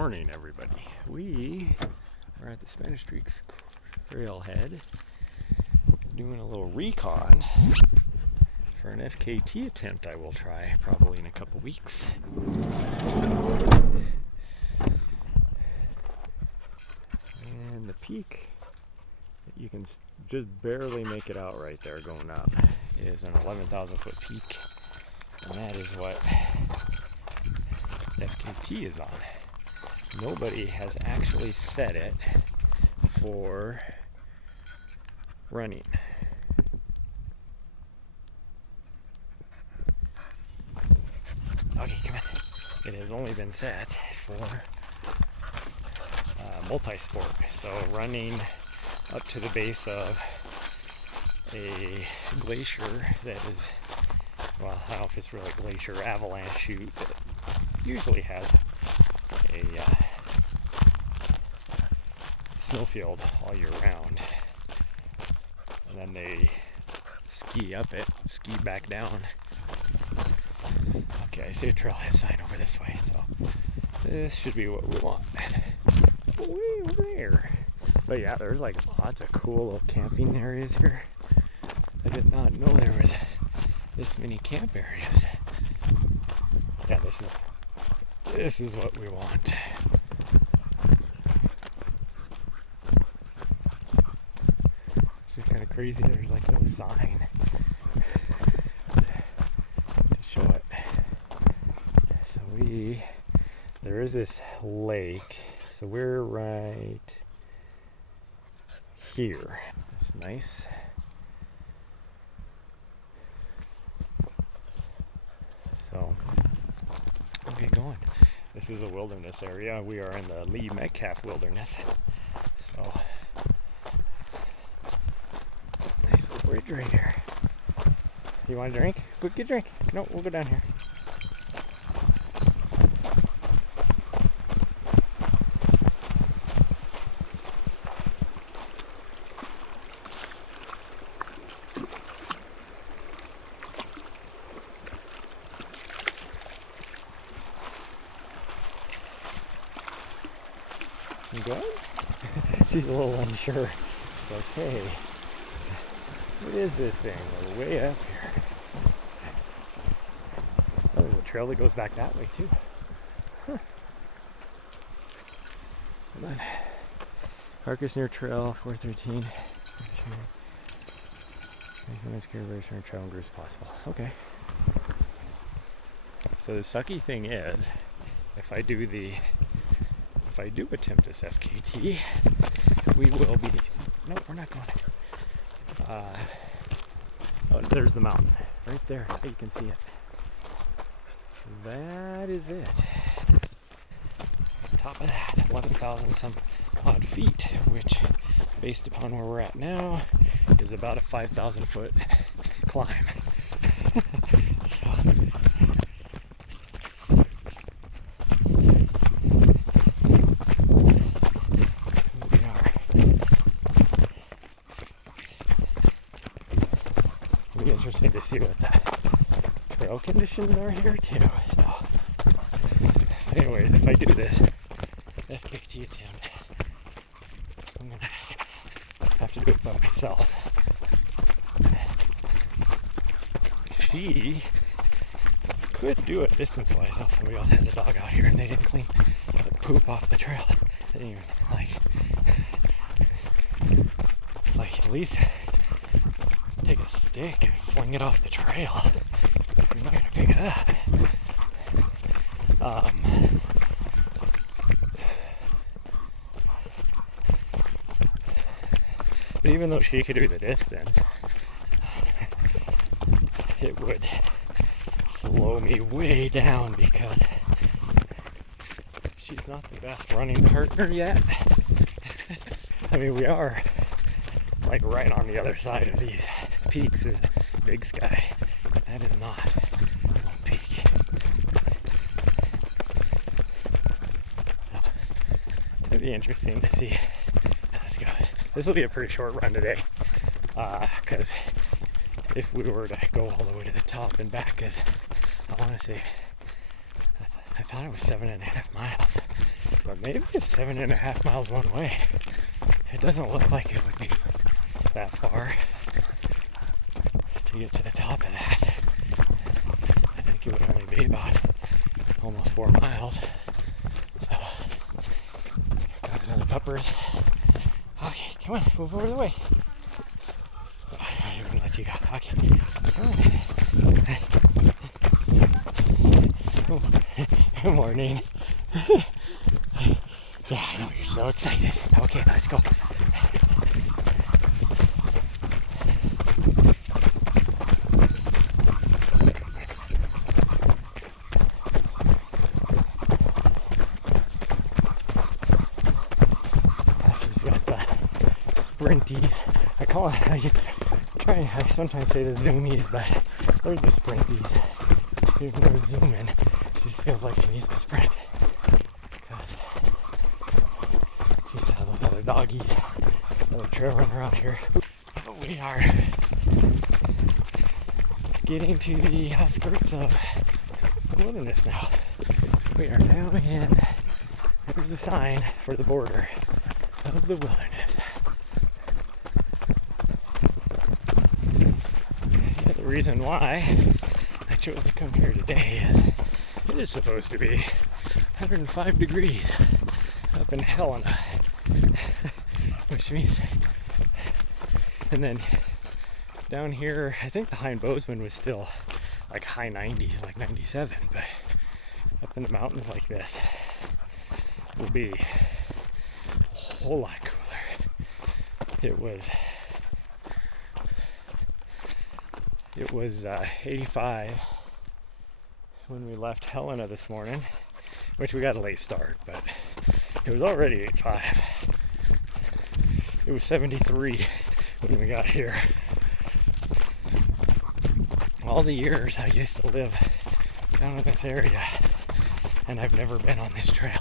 morning, everybody. We are at the Spanish Creek trailhead doing a little recon for an FKT attempt I will try probably in a couple weeks. And the peak, you can just barely make it out right there going up, is an 11,000 foot peak, and that is what FKT is on. Nobody has actually set it for running. Okay, come on. It has only been set for multi-sport, so running up to the base of a glacier that is, well, I don't know if it's really a glacier, avalanche chute that usually has a snowfield all year round, and then they ski up it, ski back down. Okay, I see a trailhead sign over this way, so this should be what we want. Way over there. But yeah, there's like lots of cool little camping areas here. I did not know there was this many camp areas. Yeah, this is what we want. It's just kind of crazy. There's like no sign to show it. So there is this lake. So we're right here. That's nice. So we'll get going. This is a wilderness area. We are in the Lee Metcalf Wilderness. So nice little bridge right here. You want a drink? Go get a drink. No, we'll go down here. You good? She's a little unsure. She's like, hey, what is this thing? We're way up here. Oh, there's a trail that goes back that way too. Huh. Hold on. Carcass near trail 413. Trail and groups possible. Okay. So the sucky thing is, if I do attempt this FKT, we will be, no, we're not going. Oh, there's the mountain right there. You can see it. That is it. On top of that, 11,000 some odd feet, which, based upon where we're at now, is about a 5,000 foot climb. Interesting to see what the trail conditions are here too. So, anyways, if I do this FKT attempt, I'm gonna have to do it by myself. She could do it distance-wise. Oh, somebody else has a dog out here, and they didn't clean the poop off the trail. They didn't even like at least take a stick and fling it off the trail. You're not gonna pick it up. But even though she could do the distance, it would slow me way down because she's not the best running partner yet. I mean, we are like right on the other side of these peaks is Big Sky. That is not one peak. So it'd be interesting to see how this goes. This will be a pretty short run today, because if we were to go all the way to the top and back, because I want to say I thought it was 7.5 miles, But maybe it's 7.5 miles one way. It doesn't look like it would be that far to get to the top of that. I think it would only be about almost 4 miles. So, here comes another puppers. Okay, come on, move over the way. Oh, I'm not gonna let you go. Okay, come on. Good morning. Yeah, I know, you're so excited. Okay, let's go. She's got the sprinties. I call it, I sometimes say the zoomies, but they're the sprinties. Even though they're zooming, she just feels like she needs to sprint. Because she's got those other doggies, other trail runner out here. But we are getting to the outskirts of the wilderness now. We are now in, there's a sign for the border of the wilderness. The reason why I chose to come here today is it is supposed to be 105 degrees up in Helena, which means, and then down here, I think the high in Bozeman was still like high 90s, like 97, but up in the mountains like this will be a whole lot cooler. It was 85 when we left Helena this morning, which we got a late start, but it was already 85. It was 73 when we got here. All the years I used to live down in this area, and I've never been on this trail.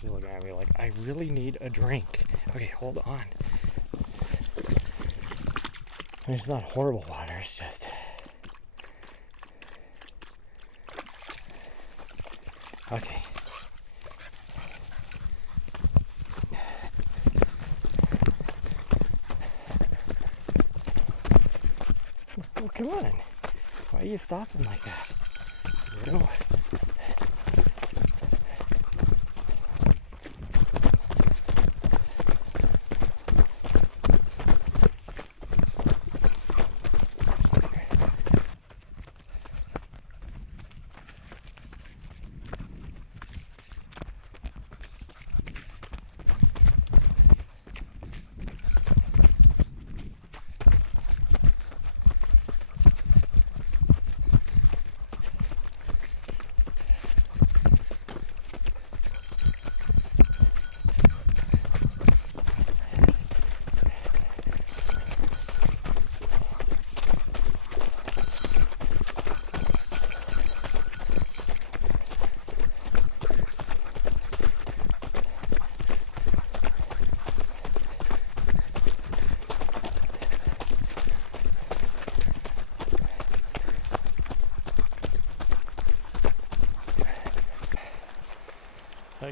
She's looking at me like, I really need a drink. Okay, hold on. I mean, it's not horrible water, it's just... Okay. Oh, come on. Why are you stopping like that? You know?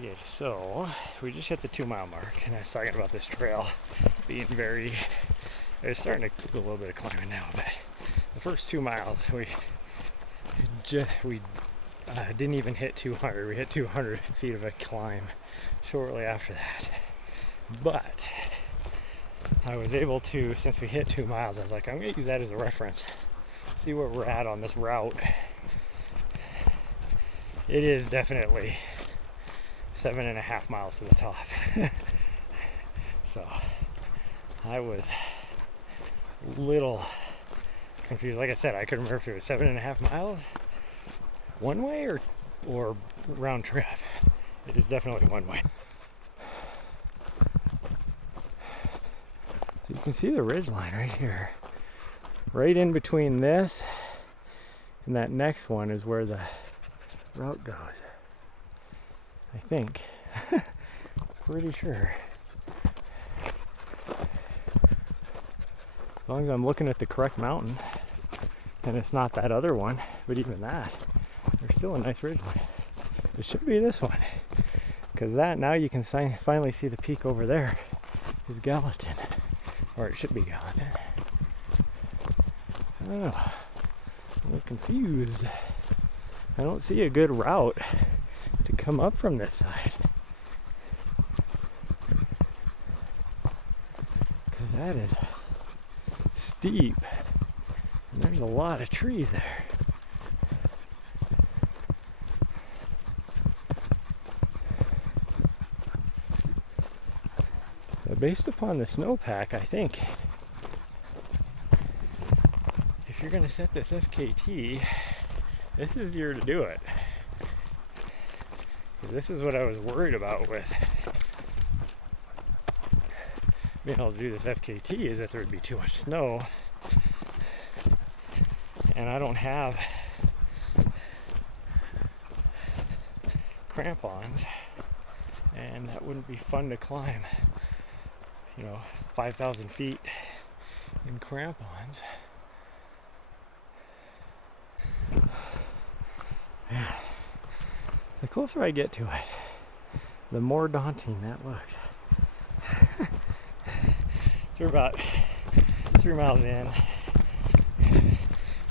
Okay, so we just hit the 2-mile mark, and I was talking about this trail being it's starting to do a little bit of climbing now, but the first 2 miles we didn't even hit 200. We hit 200 feet of a climb shortly after that. But I was able to, since we hit 2 miles, I was like, I'm going to use that as a reference, see where we're at on this route. It is definitely 7.5 miles to the top. So I was a little confused. Like I said, I couldn't remember if it was 7.5 miles one way or round trip. It is definitely one way. So you can see the ridge line right here. Right in between this and that next one is where the route goes. I think. Pretty sure. As long as I'm looking at the correct mountain and it's not that other one, but even that, there's still a nice ridge line. It should be this one, because that, now you can finally see the peak over there is Gallatin, or it should be Gallatin. I don't know. I'm a little confused. I don't see a good route to come up from this side, because that is steep and there's a lot of trees there. But based upon the snowpack, I think if you're going to set this FKT, this is the year to do it. This is what I was worried about with being able to do this FKT, is that there would be too much snow, and I don't have crampons, and that wouldn't be fun to climb, 5,000 feet in crampons. Man, the closer I get to it, the more daunting that looks. So we're about 3 miles in.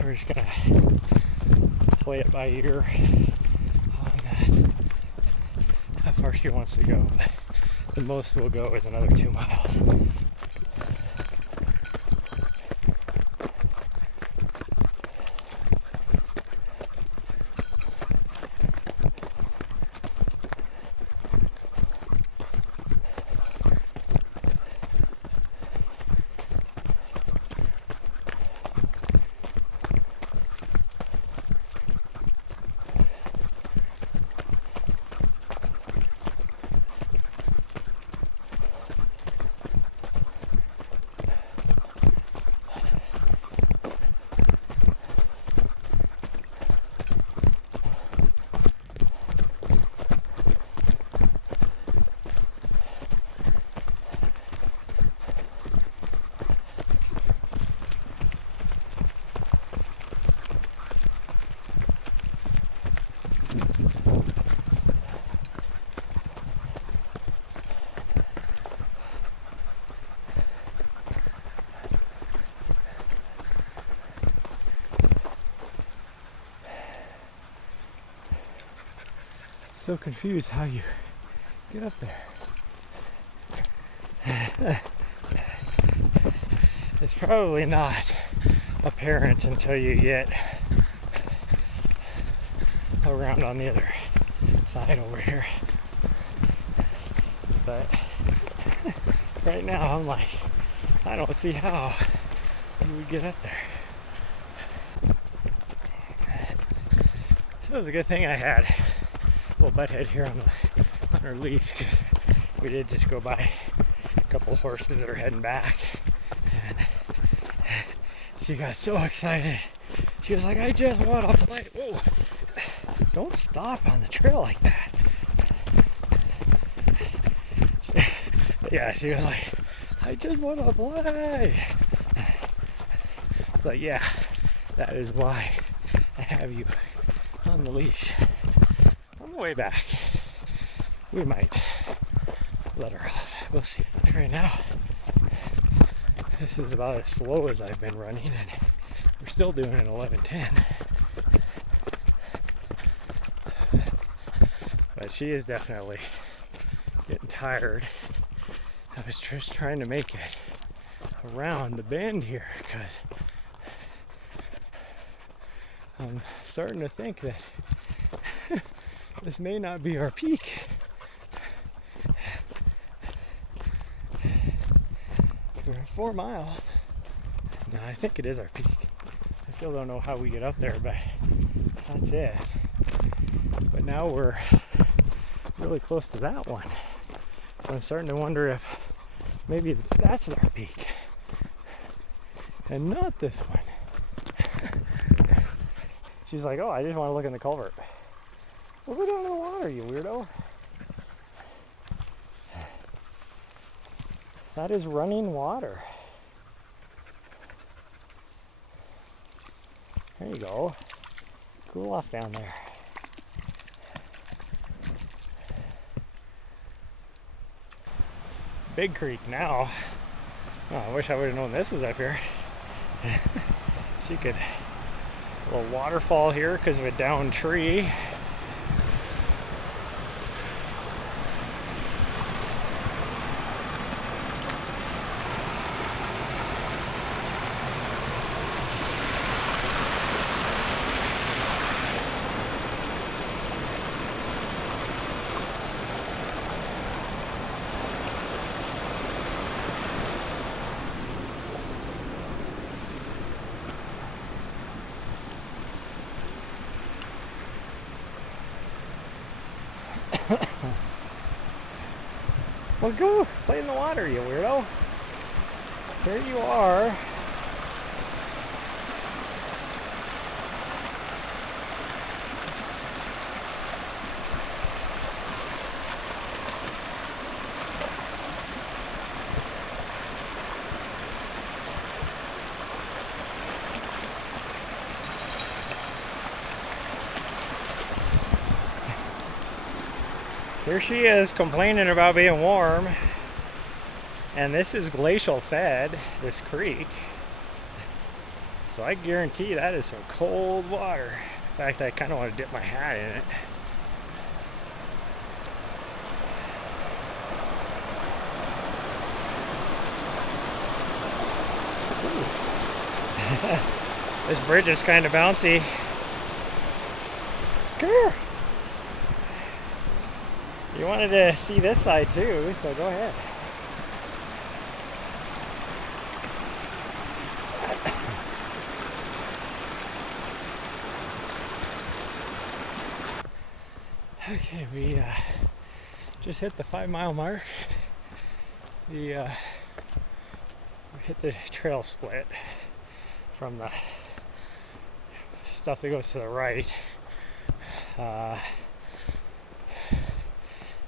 We're just gonna play it by ear on how far she wants to go. The most we'll go is another 2 miles. So confused how you get up there. It's probably not apparent until you get around on the other side over here. But right now I'm like, I don't see how you would get up there. So it was a good thing I had a little butt head here on her leash, because we did just go by a couple of horses that are heading back, and she got so excited. She was like, I just want to play. Whoa, don't stop on the trail like that. She was like, I just want to play. It's like, yeah, that is why I have you on the leash. On the way back, we might let her off. We'll see. Right now, this is about as slow as I've been running, and we're still doing an 11:10. But she is definitely getting tired. I was just trying to make it around the bend here because I'm starting to think that this may not be our peak. We're at 4 miles. No, I think it is our peak. I still don't know how we get up there, but that's it. But now we're really close to that one. So I'm starting to wonder if maybe that's our peak and not this one. She's like, oh, I just want to look in the culvert. Well, go down in the water, you weirdo. That is running water. There you go. Cool off down there. Big creek now. Oh, I wish I would have known this was up here. She could, a little waterfall here because of a downed tree. Well, go play in the water, you weirdo. There you are. Here she is complaining about being warm, and this is glacial fed, this creek, so I guarantee that is some cold water. In fact, I kind of want to dip my hat in it. This bridge is kind of bouncy. Come here. You wanted to see this side too, so go ahead. Okay, we just hit the 5 mile mark. We hit the trail split from the stuff that goes to the right.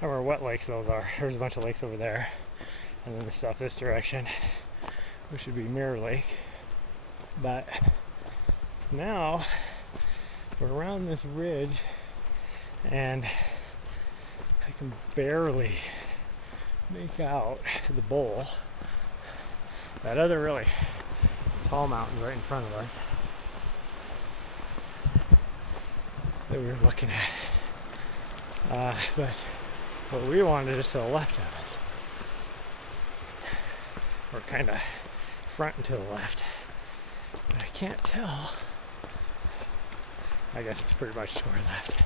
I don't remember what lakes those are. There's a bunch of lakes over there. And then the stuff this direction, which would be Mirror Lake. But now we're around this ridge and I can barely make out the bowl. That other really tall mountain right in front of us that we were looking at. But what we wanted is to the left of us. We're kind of front and to the left. But I can't tell. I guess it's pretty much to our left.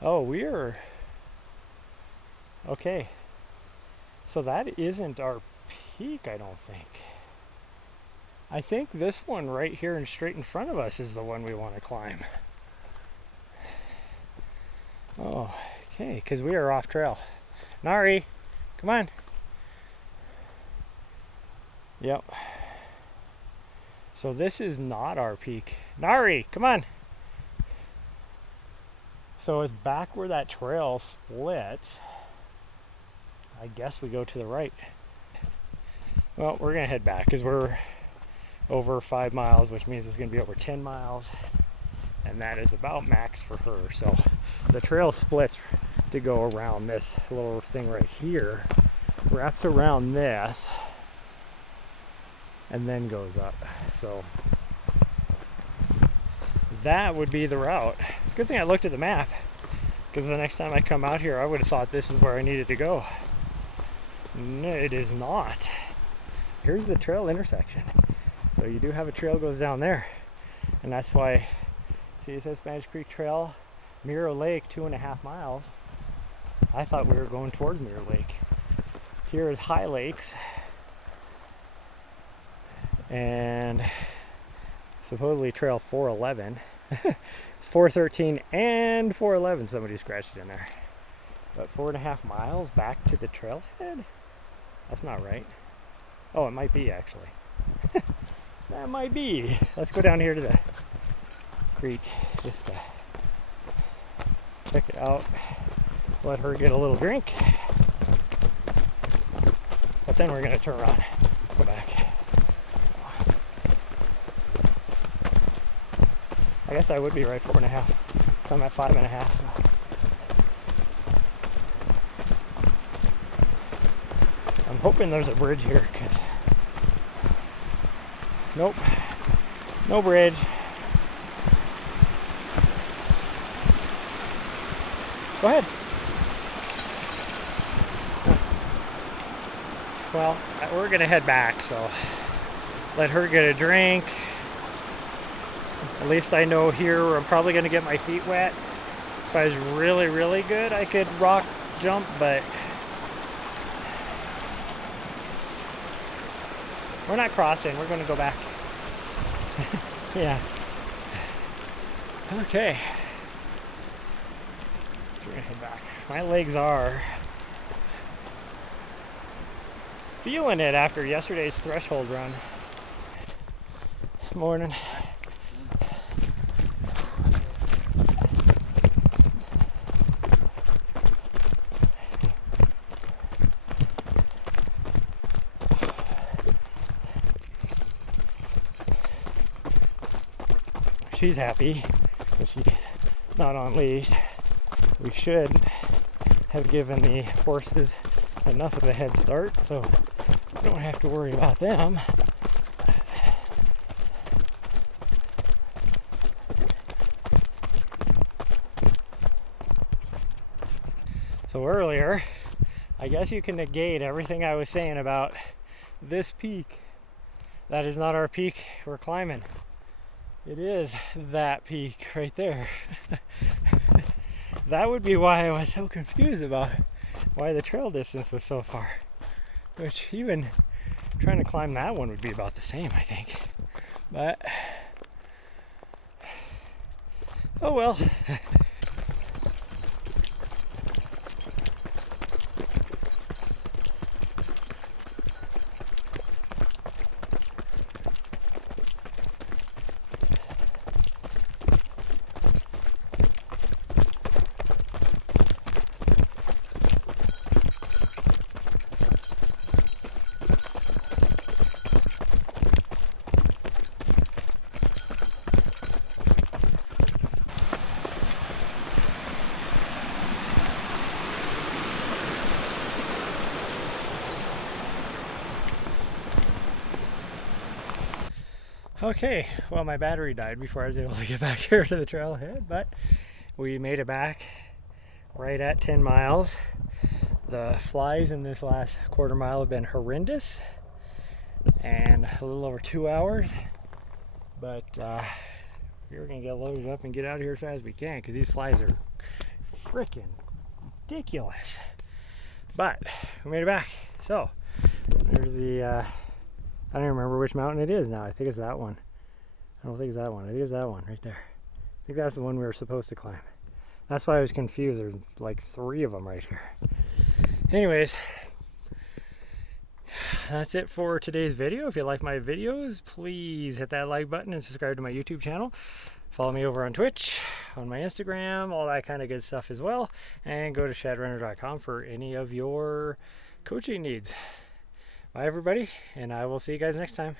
Oh, we're okay. So that isn't our peak, I don't think. I think this one right here and straight in front of us is the one we want to climb. Oh, okay, because we are off trail. Nari, come on. Yep. So this is not our peak. Nari, come on. So it's back where that trail splits. I guess we go to the right. Well, we're gonna head back because we're over 5 miles, which means it's going to be over 10 miles. And that is about max for her. So the trail splits to go around this little thing right here, wraps around this, and then goes up. So that would be the route. It's a good thing I looked at the map, because the next time I come out here I would have thought this is where I needed to go. No, it is not. Here's the trail intersection. So you do have a trail goes down there, and that's why, see, it says Spanish Creek Trail, Mirror Lake, 2.5 miles. I thought we were going towards Mirror Lake. Here is High Lakes, and supposedly trail 411. It's 413 and 411. Somebody scratched it in there. But 4.5 miles back to the trailhead? That's not right. Oh, it might be actually. That might be. Let's go down here to the creek just to check it out. Let her get a little drink. But then we're gonna turn around, go back. I guess I would be right, 4.5. So I'm at 5.5. I'm hoping there's a bridge here, cause nope, no bridge. Go ahead. Well, we're gonna head back, so let her get a drink. At least I know here I'm probably gonna get my feet wet. If I was really, really good, I could rock jump, but we're not crossing, we're gonna go back. Yeah. Okay. So we're gonna head back. My legs are feeling it after yesterday's threshold run. Morning. She's happy, but she's not on leash. We should have given the horses enough of a head start, so we don't have to worry about them. So earlier, I guess you can negate everything I was saying about this peak. That is not our peak we're climbing. It is that peak right there. That would be why I was so confused about why the trail distance was so far. Which even trying to climb that one would be about the same, I think. But, oh well. Okay, well, my battery died before I was able to get back here to the trailhead, but we made it back right at 10 miles. The flies in this last quarter mile have been horrendous and a little over 2 hours, but we're gonna get loaded up and get out of here as fast as we can because these flies are freaking ridiculous. But we made it back. So there's the I don't even remember which mountain it is now. I think it's that one. I don't think it's that one. I think it's that one right there. I think that's the one we were supposed to climb. That's why I was confused. There's like 3 of them right here. Anyways, that's it for today's video. If you like my videos, please hit that like button and subscribe to my YouTube channel. Follow me over on Twitch, on my Instagram, all that kind of good stuff as well. And go to shadrunner.com for any of your coaching needs. Bye everybody, and I will see you guys next time.